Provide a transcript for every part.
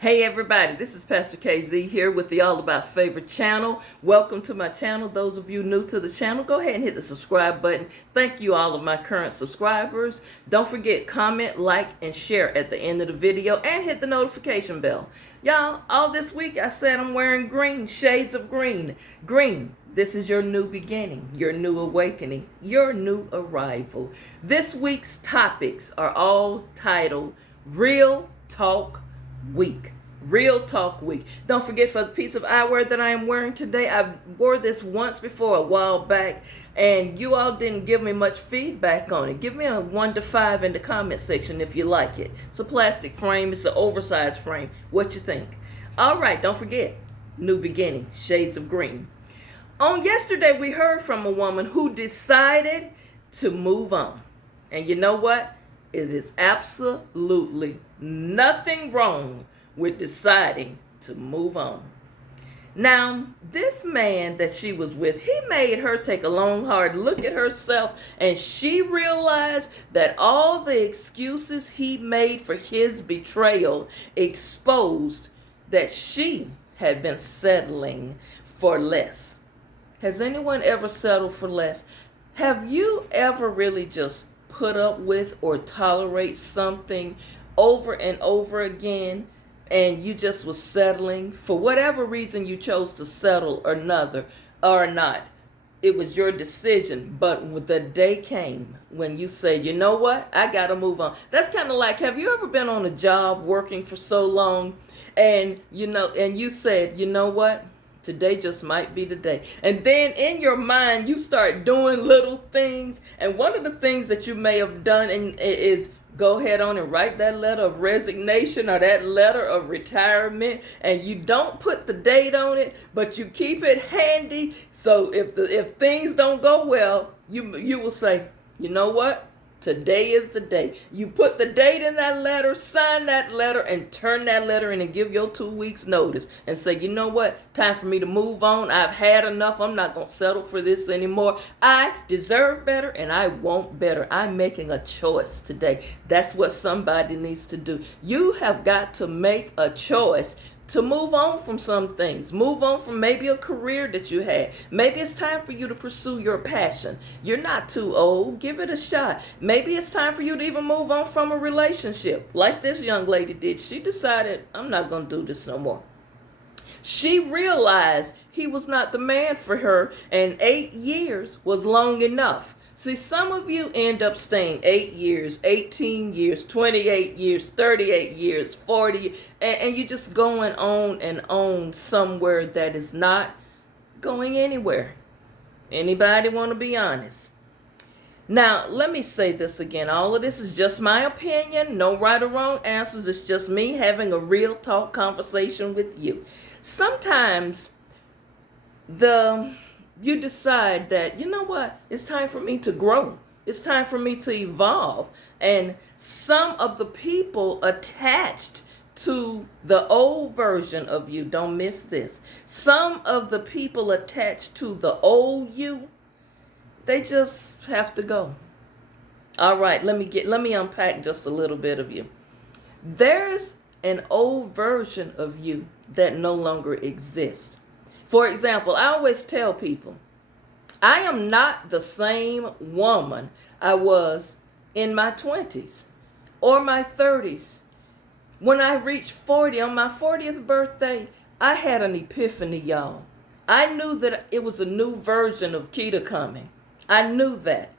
Hey everybody, this is Pastor KZ here with the All About Favorite channel. Welcome to my channel. Those of you new to the channel, go ahead and hit the subscribe button. Thank you all of my current subscribers. Don't forget, comment, like, and share at the end of the video and hit the notification bell. Y'all, all this week I said I'm wearing green, shades of green. Green, this is your new beginning, your new awakening, your new arrival. This week's topics are all titled Real Talk Week. Real Talk Week. Don't forget, for the piece of eyewear that I am wearing today, I wore this once before a while back, and you all didn't give me much feedback on it. Give me a 1 to 5 in the comment section if you like it. It's a plastic frame. It's an oversized frame. What you think? All right, don't forget, new beginning, shades of green. On yesterday, we heard from a woman who decided to move on. And you know what? It is absolutely nothing wrong with deciding to move on. Now, this man that she was with, he made her take a long, hard look at herself, and she realized that all the excuses he made for his betrayal exposed that she had been settling for less. Has anyone ever settled for less? Have you ever really just put up with or tolerate something over and over again, and you just was settling for whatever reason you chose to settle or not? It was your decision, but the day came when you say, you know what, I gotta move on. That's kind of like, have you ever been on a job working for so long, and you said, you know what, today just might be the day. And then in your mind, you start doing little things. And one of the things that you may have done is go ahead on and write that letter of resignation or that letter of retirement. And you don't put the date on it, but you keep it handy. So if things don't go well, you will say, you know what? Today is the day. You put the date in that letter, sign that letter, and turn that letter in and give your 2 weeks notice and say, you know what? Time for me to move on. I've had enough. I'm not going to settle for this anymore. I deserve better and I want better. I'm making a choice today. That's what somebody needs to do. You have got to make a choice to move on from some things. Move on from maybe a career that you had. Maybe it's time for you to pursue your passion. You're not too old. Give it a shot. Maybe it's time for you to even move on from a relationship. Like this young lady did. She decided, I'm not going to do this no more. She realized he was not the man for her, and 8 years was long enough. See, some of you end up staying 8 years, 18 years, 28 years, 38 years, 40, and you're just going on and on somewhere that is not going anywhere. Anybody want to be honest? Now, let me say this again. All of this is just my opinion. No right or wrong answers. It's just me having a real talk conversation with you. Sometimes you decide that, you know what, it's time for me to grow. It's time for me to evolve. And some of the people attached to the old version of you, don't miss this. Some of the people attached to the old you, they just have to go. All right, let me unpack just a little bit of you. There's an old version of you that no longer exists. For example, I always tell people, I am not the same woman I was in my 20s or my 30s. When I reached 40, on my 40th birthday, I had an epiphany, y'all. I knew that it was a new version of Keita coming. I knew that.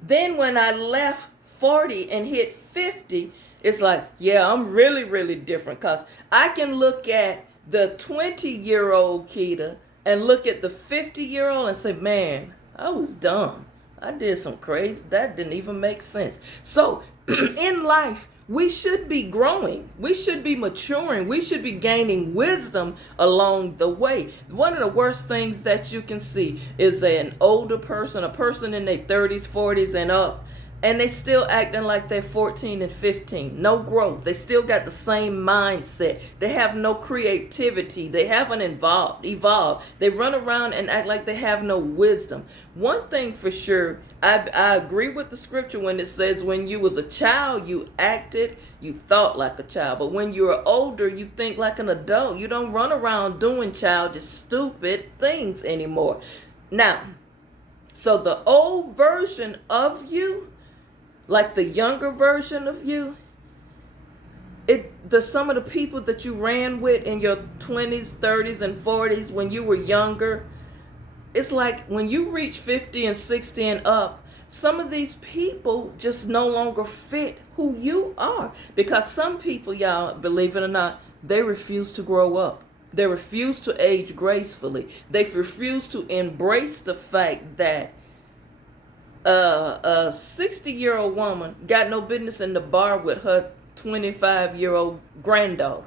Then when I left 40 and hit 50, it's like, yeah, I'm really, really different, because I can look at the 20-year-old Keita and look at the 50-year-old and say, man, I was dumb. I did some crazy. That didn't even make sense. So in life, we should be growing. We should be maturing. We should be gaining wisdom along the way. One of the worst things that you can see is an older person, a person in their 30s, 40s, and up, And they still acting like they're 14 and 15. No growth. They still got the same mindset. They have no creativity. They haven't evolved. They run around and act like they have no wisdom. One thing for sure, I agree with the scripture when it says when you was a child, you acted, you thought like a child. But when you're older, you think like an adult. You don't run around doing childish, stupid things anymore. Now, so the old version of you, like the younger version of you, some of the people that you ran with in your 20s, 30s, and 40s when you were younger, it's like when you reach 50 and 60 and up, some of these people just no longer fit who you are. Because some people, y'all, believe it or not, they refuse to grow up. They refuse to age gracefully. They refuse to embrace the fact that a 60-year-old woman got no business in the bar with her 25-year-old granddaughter.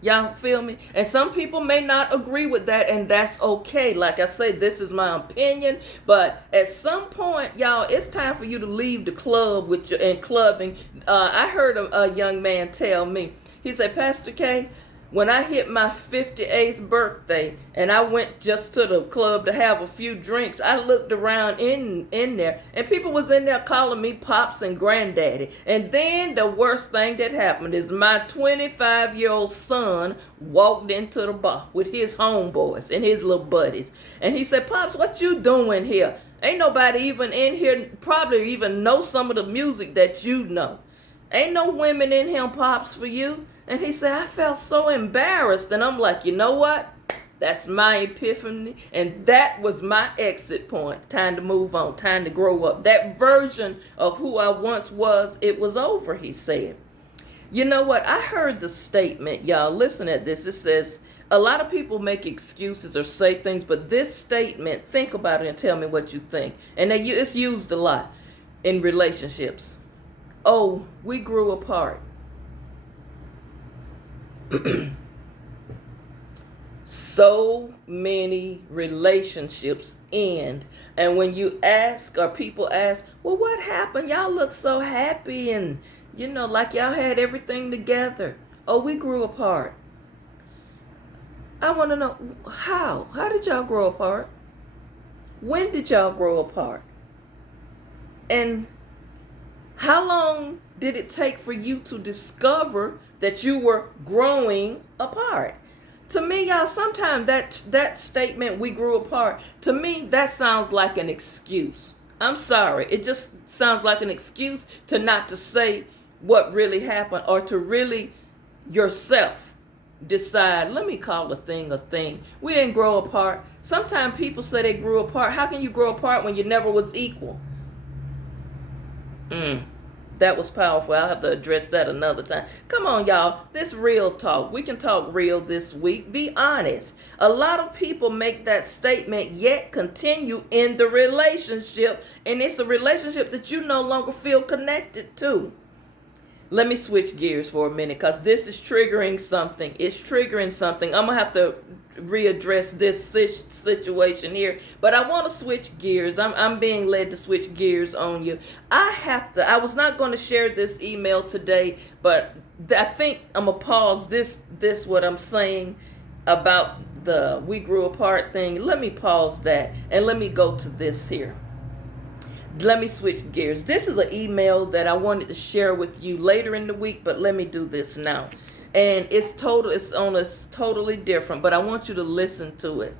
Y'all feel me? And some people may not agree with that, and that's okay. Like I say, this is my opinion, but at some point, y'all, it's time for you to leave the club and clubbing. I heard a young man tell me, he said, Pastor K, when I hit my 58th birthday and I went just to the club to have a few drinks, I looked around in there and people was in there calling me Pops and Granddaddy. And then the worst thing that happened is my 25-year-old son walked into the bar with his homeboys and his little buddies. And he said, Pops, what you doing here? Ain't nobody even in here probably even know some of the music that you know. Ain't no women in here, Pops, for you. And he said, I felt so embarrassed. And I'm like, you know what? That's my epiphany. And that was my exit point. Time to move on. Time to grow up. That version of who I once was, it was over, he said. You know what? I heard the statement, y'all. Listen at this. It says, a lot of people make excuses or say things, but this statement, think about it and tell me what you think. And it's used a lot in relationships. Oh, we grew apart. So many relationships end. And when you ask, or people ask, well, what happened? Y'all look so happy and, like y'all had everything together. Oh, we grew apart. I want to know, how? How did y'all grow apart? When did y'all grow apart? And how long did it take for you to discover that you were growing apart? To me, y'all, sometimes that statement, we grew apart, to me, that sounds like an excuse. I'm sorry. It just sounds like an excuse to not to say what really happened, or to really yourself decide, let me call a thing a thing. We didn't grow apart. Sometimes people say they grew apart. How can you grow apart when you never was equal? That was powerful. I'll have to address that another time. Come on, y'all. This real talk. We can talk real this week. Be honest. A lot of people make that statement yet continue in the relationship. And it's a relationship that you no longer feel connected to. Let me switch gears for a minute, because this is triggering something. It's triggering something. I'm going to have to readdress this situation here, but I want to switch gears. I'm being led to switch gears on you. I was not going to share this email today, but I think I'm going to pause this what I'm saying about the we grew apart thing. Let me pause that and let me go to this here. Let me switch gears. This is an email that I wanted to share with you later in the week, but let me do this now. And it's totally different, but I want you to listen to it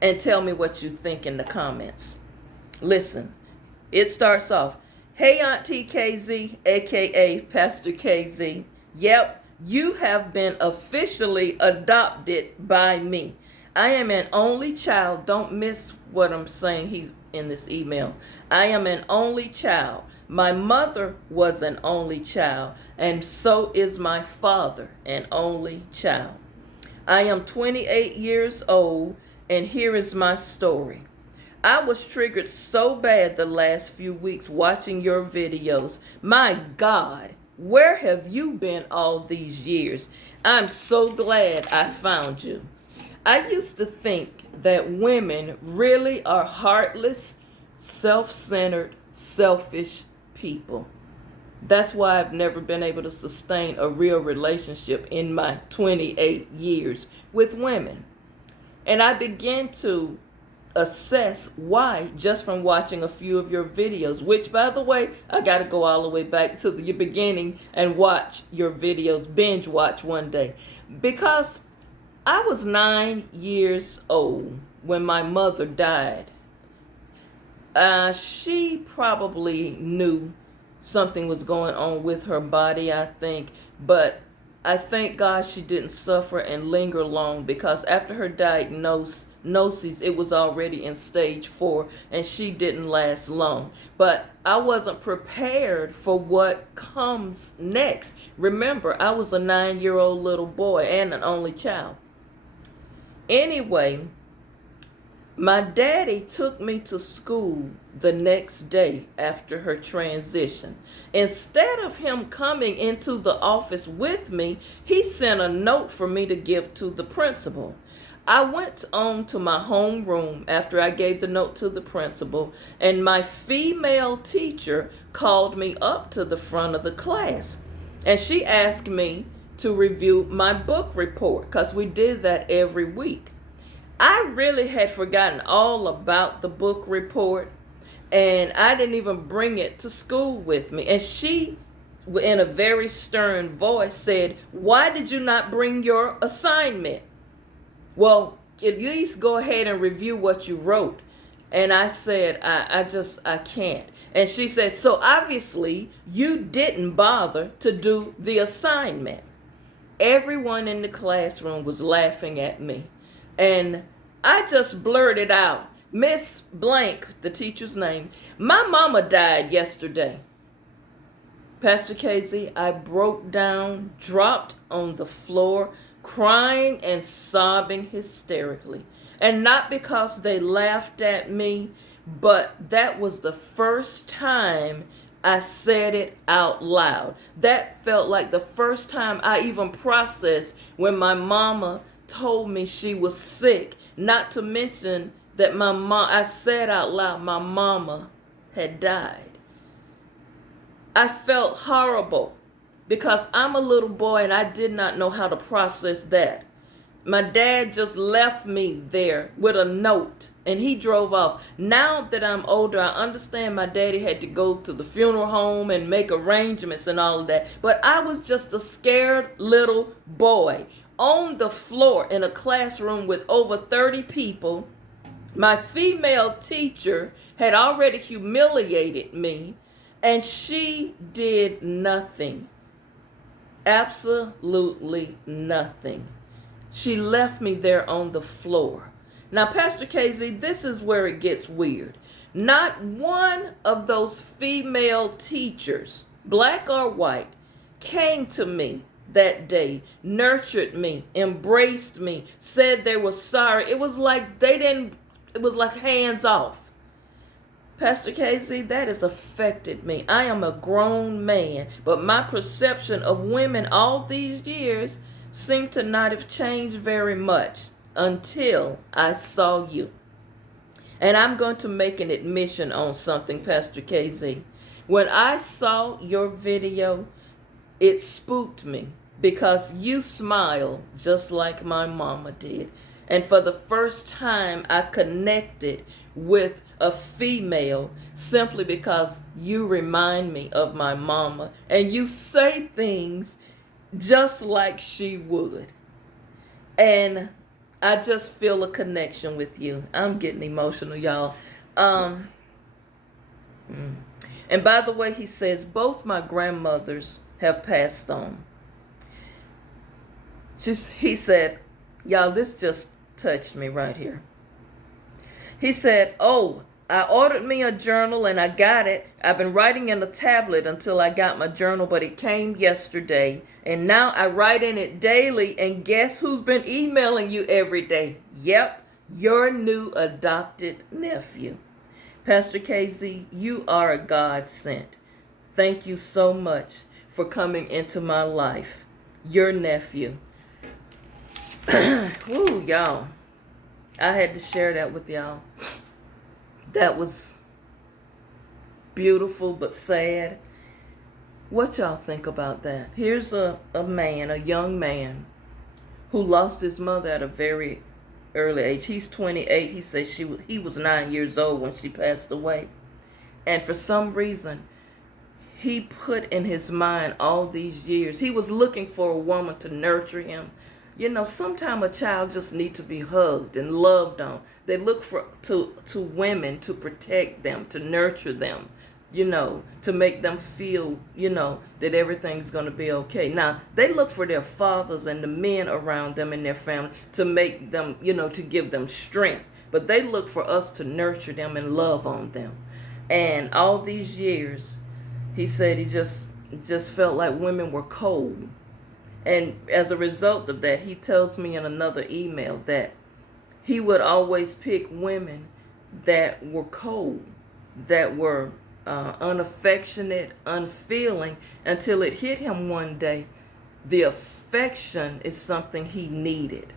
and tell me what you think in the comments. Listen, it starts off, hey Auntie KZ, aka Pastor KZ. Yep, you have been officially adopted by me. I am an only child. Don't miss what I'm saying. He's in this email. I am an only child. My mother was an only child, and so is my father, an only child. I am 28 years old, and here is my story. I was triggered so bad the last few weeks watching your videos. My God, where have you been all these years? I'm so glad I found you. I used to think that women really are heartless, self-centered, selfish people. That's why I've never been able to sustain a real relationship in my 28 years with women. And I began to assess why just from watching a few of your videos, which, by the way, I got to go all the way back to the beginning and watch your videos, binge watch one day. Because I was 9 years old when my mother died. She probably knew something was going on with her body, I think, but I thank God she didn't suffer and linger long, because after her diagnosis, it was already in stage 4 and she didn't last long. But I wasn't prepared for what comes next. Remember, I was a 9-year-old little boy and an only child. Anyway, my daddy took me to school the next day after her transition. Instead of him coming into the office with me, he sent a note for me to give to the principal. I went on to my homeroom after I gave the note to the principal, and my female teacher called me up to the front of the class. And she asked me to review my book report, because we did that every week. I really had forgotten all about the book report, and I didn't even bring it to school with me. And she, in a very stern voice, said, "Why did you not bring your assignment? Well, at least go ahead and review what you wrote." And I said, I can't. And she said, "So obviously you didn't bother to do the assignment." Everyone in the classroom was laughing at me. And I just blurted out, "Miss Blank," the teacher's name, "my mama died yesterday." Pastor KZ, I broke down, dropped on the floor, crying and sobbing hysterically. And not because they laughed at me, but that was the first time I said it out loud. That felt like the first time I even processed when my mama told me she was sick, not to mention that I said out loud my mama had died. I felt horrible because I'm a little boy and I did not know how to process that. My dad just left me there with a note and he drove off. Now that I'm older, I understand my daddy had to go to the funeral home and make arrangements and all of that. But I was just a scared little boy on the floor in a classroom with over 30 people. My female teacher had already humiliated me, and she did nothing. Absolutely nothing. She left me there on the floor. Now, Pastor KZ, this is where it gets weird. Not one of those female teachers, black or white, came to me that day, nurtured me, embraced me, said they were sorry. It was like it was like hands off. Pastor KZ, that has affected me. I am a grown man, but my perception of women all these years seemed to not have changed very much until I saw you. And I'm going to make an admission on something, Pastor KZ. When I saw your video, it spooked me because you smile just like my mama did. And for the first time, I connected with a female simply because you remind me of my mama. And you say things just like she would. And I just feel a connection with you. I'm getting emotional, y'all. And by the way, he says, both my grandmothers have passed on. He said, y'all, this just touched me right here. He said, "Oh, I ordered me a journal and I got it. I've been writing in a tablet until I got my journal, but it came yesterday. And now I write in it daily. And guess who's been emailing you every day? Yep, your new adopted nephew." Pastor KZ, you are a godsend. Thank you so much for coming into my life. Your nephew. Woo, y'all. I had to share that with y'all. That was beautiful but sad. What y'all think about that? Here's a man, a young man, who lost his mother at a very early age. He's 28. He says he was 9 years old when she passed away. And for some reason, he put in his mind all these years, he was looking for a woman to nurture him. You know, sometimes a child just needs to be hugged and loved on. They look to women to protect them, to nurture them, you know, to make them feel, you know, that everything's going to be okay. Now, they look for their fathers and the men around them in their family to make them, you know, to give them strength. But they look for us to nurture them and love on them. And all these years, he said he just felt like women were cold. And as a result of that, he tells me in another email that he would always pick women that were cold, that were unaffectionate, unfeeling, until it hit him one day. The affection is something he needed.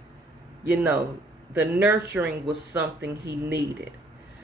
You know, the nurturing was something he needed.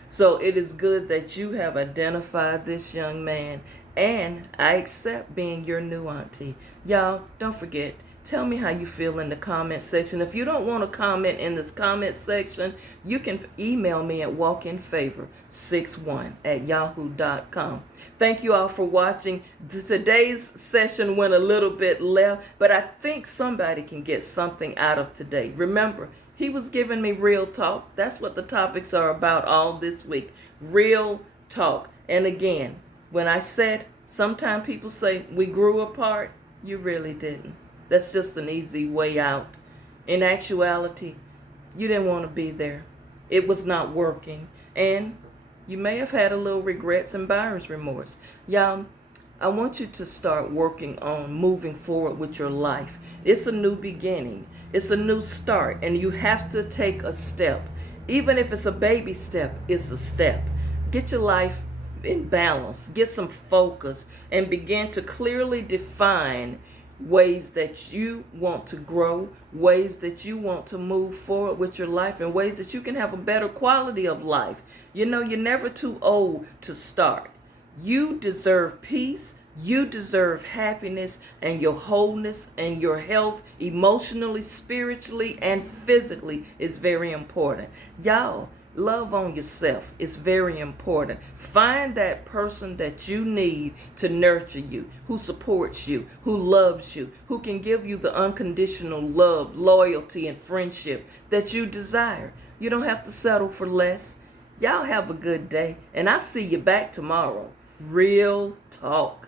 So it is good that you have identified this young man, and I accept being your new auntie. Y'all, don't forget, tell me how you feel in the comment section. If you don't want to comment in this comment section, you can email me at walkinfavor61@yahoo.com. Thank you all for watching. Today's session went a little bit left, but I think somebody can get something out of today. Remember, he was giving me real talk. That's what the topics are about all this week. Real talk. And again, when I said, sometimes people say we grew apart, you really didn't. That's just an easy way out. In actuality, you didn't want to be there. It was not working. And you may have had a little regrets and buyer's remorse. Y'all, I want you to start working on moving forward with your life. It's a new beginning. It's a new start, and you have to take a step. Even if it's a baby step, it's a step. Get your life in balance, get some focus, and begin to clearly define ways that you want to grow, ways that you want to move forward with your life, and ways that you can have a better quality of life. You know, you're never too old to start. You deserve peace. You deserve happiness, and your wholeness and your health, emotionally, spiritually, and physically, is very important. Y'all, love on yourself. It's very important. Find that person that you need to nurture you, who supports you, who loves you, who can give you the unconditional love, loyalty, and friendship that you desire. You don't have to settle for less. Y'all have a good day, and I'll see you back tomorrow. Real talk.